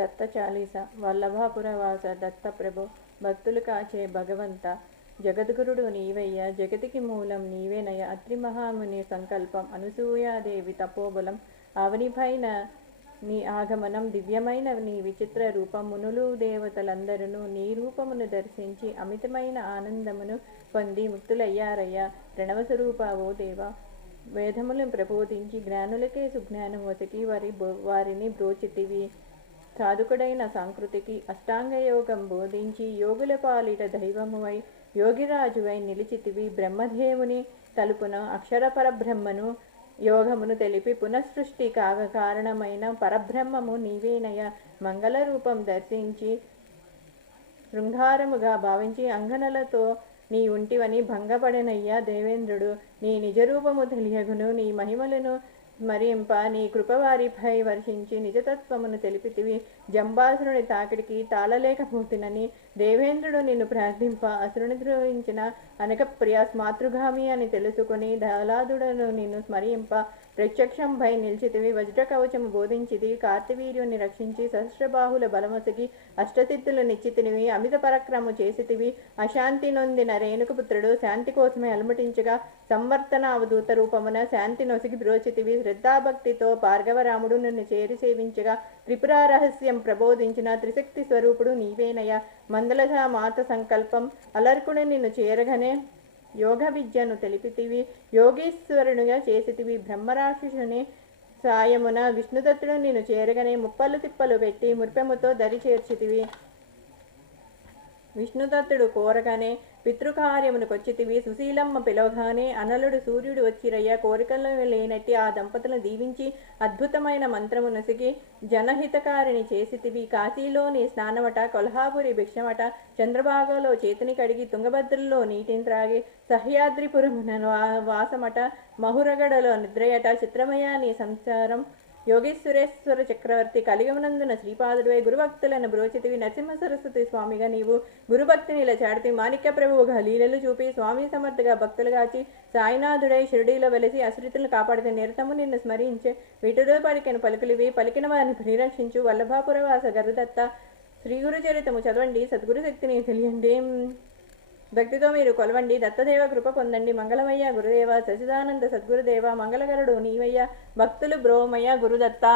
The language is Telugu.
దత్త చాలీస వల్లభాపురవాస దత్త ప్రభో భక్తులు కాచే భగవంత జగద్గురుడు నీవయ్య జగతికి మూలం నీవేనయ అత్రి మహాముని సంకల్పం అనసూయాదేవి తపోబలం అవనిపైన నీ ఆగమనం దివ్యమైన నీ విచిత్ర రూపం మునులు దేవతలందరూ నీ రూపమును దర్శించి అమితమైన ఆనందమును పొంది ముక్తులయ్యారయ్యా ప్రణవస్వరూపావో దేవా వేదములను ప్రబోధించి జ్ఞానులకే సుజ్ఞానం వసకి వారిని బ్రోచితివి సాధుకుడైన సంకృతికి అష్టాంగయోగం బోధించి యోగుల పాలిట దైవమువై యోగిరాజువై నిలిచితివి బ్రహ్మదేవుని తలుపున అక్షర పరబ్రహ్మను యోగమును తెలిపి పునఃసృష్టి కారణమైన పరబ్రహ్మము నీవేనయ మంగళ రూపం దర్శించి శృంగారముగా భావించి అంగనలతో నీ ఉంటివని భంగపడనయ్యా దేవేంద్రుడు నీ నిజరూపము తెలియగును నీ మహిమలను స్మరింప నీ కృపవారిపై వర్షించి నిజతత్వమును తెలిపితివి జంబాసురుని తాకిడికి తాళలేకపోతునని దేవేంద్రుడు నిన్ను ప్రార్థింప అసురుని ద్రోహించిన అనకప్రియ మాతృగామి అని తెలుసుకుని దళాదుడను నిన్ను స్మరింప ప్రత్యక్షంపై నిలిచితివి వజ్ర కవచము బోధించిది కార్తివీర్యుని రక్షించి సహస్రబాహుల బలమసగి అష్టసిద్ధులు నిశ్చితినివి అమిత పరక్రము చేసితివి అశాంతి నొందిన రేణుకపుత్రుడు శాంతి కోసమే అలమటించగా సంవర్తన అవధూత రూపమున శాంతి నొసిగి బ్రోచితివి శ్రద్ధాభక్తితో భార్గవరాముడు నిన్ను చేరి సేవించగా త్రిపుర రహస్యం ప్రబోధించిన త్రిశక్తి స్వరూపుడు నీవేనయ మందలజ మాత సంకల్పం అలర్కుడు నిన్ను చేరగనే యోగ విద్యను తెలిపితివి యోగీశ్వరునిగా చేసితివి బ్రహ్మరాక్షసుని సాయమున విష్ణుదత్తుడు నిన్ను చేరగనే ముప్పలు తిప్పలు పెట్టి మురిపెముతో దరి చేర్చితివి విష్ణుదత్తుడు కోరగానే పితృకార్యమును కొచ్చితివి సుశీలమ్మ పిలవగానే అనలుడు సూర్యుడు వచ్చిరయ్య కోరికలు లేనట్టి ఆ దంపతులను దీవించి అద్భుతమైన మంత్రము నసిగి జనహితకారిని చేసితివి కాశీలోని స్నానమట కొల్హాపురి భిక్షమట చంద్రభాగలో చేతిని కడిగి తుంగభద్రలో నీటిని త్రాగి సహ్యాద్రిపురమున వాసమట మహురగడలో నిద్రయట చిత్రమయ నీ సంసారం యోగేశ్వరేశ్వర చక్రవర్తి కలిగమునందున శ్రీపాదుడివై గురుభక్తులను బ్రోచితివి నరసింహ సరస్వతి స్వామిగా నీవు గురుభక్తిని ఇలా చాడితే మాణిక్య ప్రభువుగా లీలలు చూపి స్వామి సమర్థగా భక్తులుగాచి సాయినాథుడై షిరిడీలో వెలిసి అశ్రితులను కాపాడితే నిరతము నిన్ను స్మరించే వీటిలో పలికిన పలుకులివి పలికిన వారిని పరిరక్షించు వల్లభాపురవాస గరుదత్త శ్రీ గురు చరితము చదవండి సద్గురు శక్తిని తెలియండి భక్తితో మీరు కొలవండి దత్తదేవ కృప పొందండి మంగళమయ్య గురుదేవ సచిదానంద సద్గురుదేవ మంగళకరుడు నీవయ్య భక్తులు బ్రోమయ్య గురుదత్త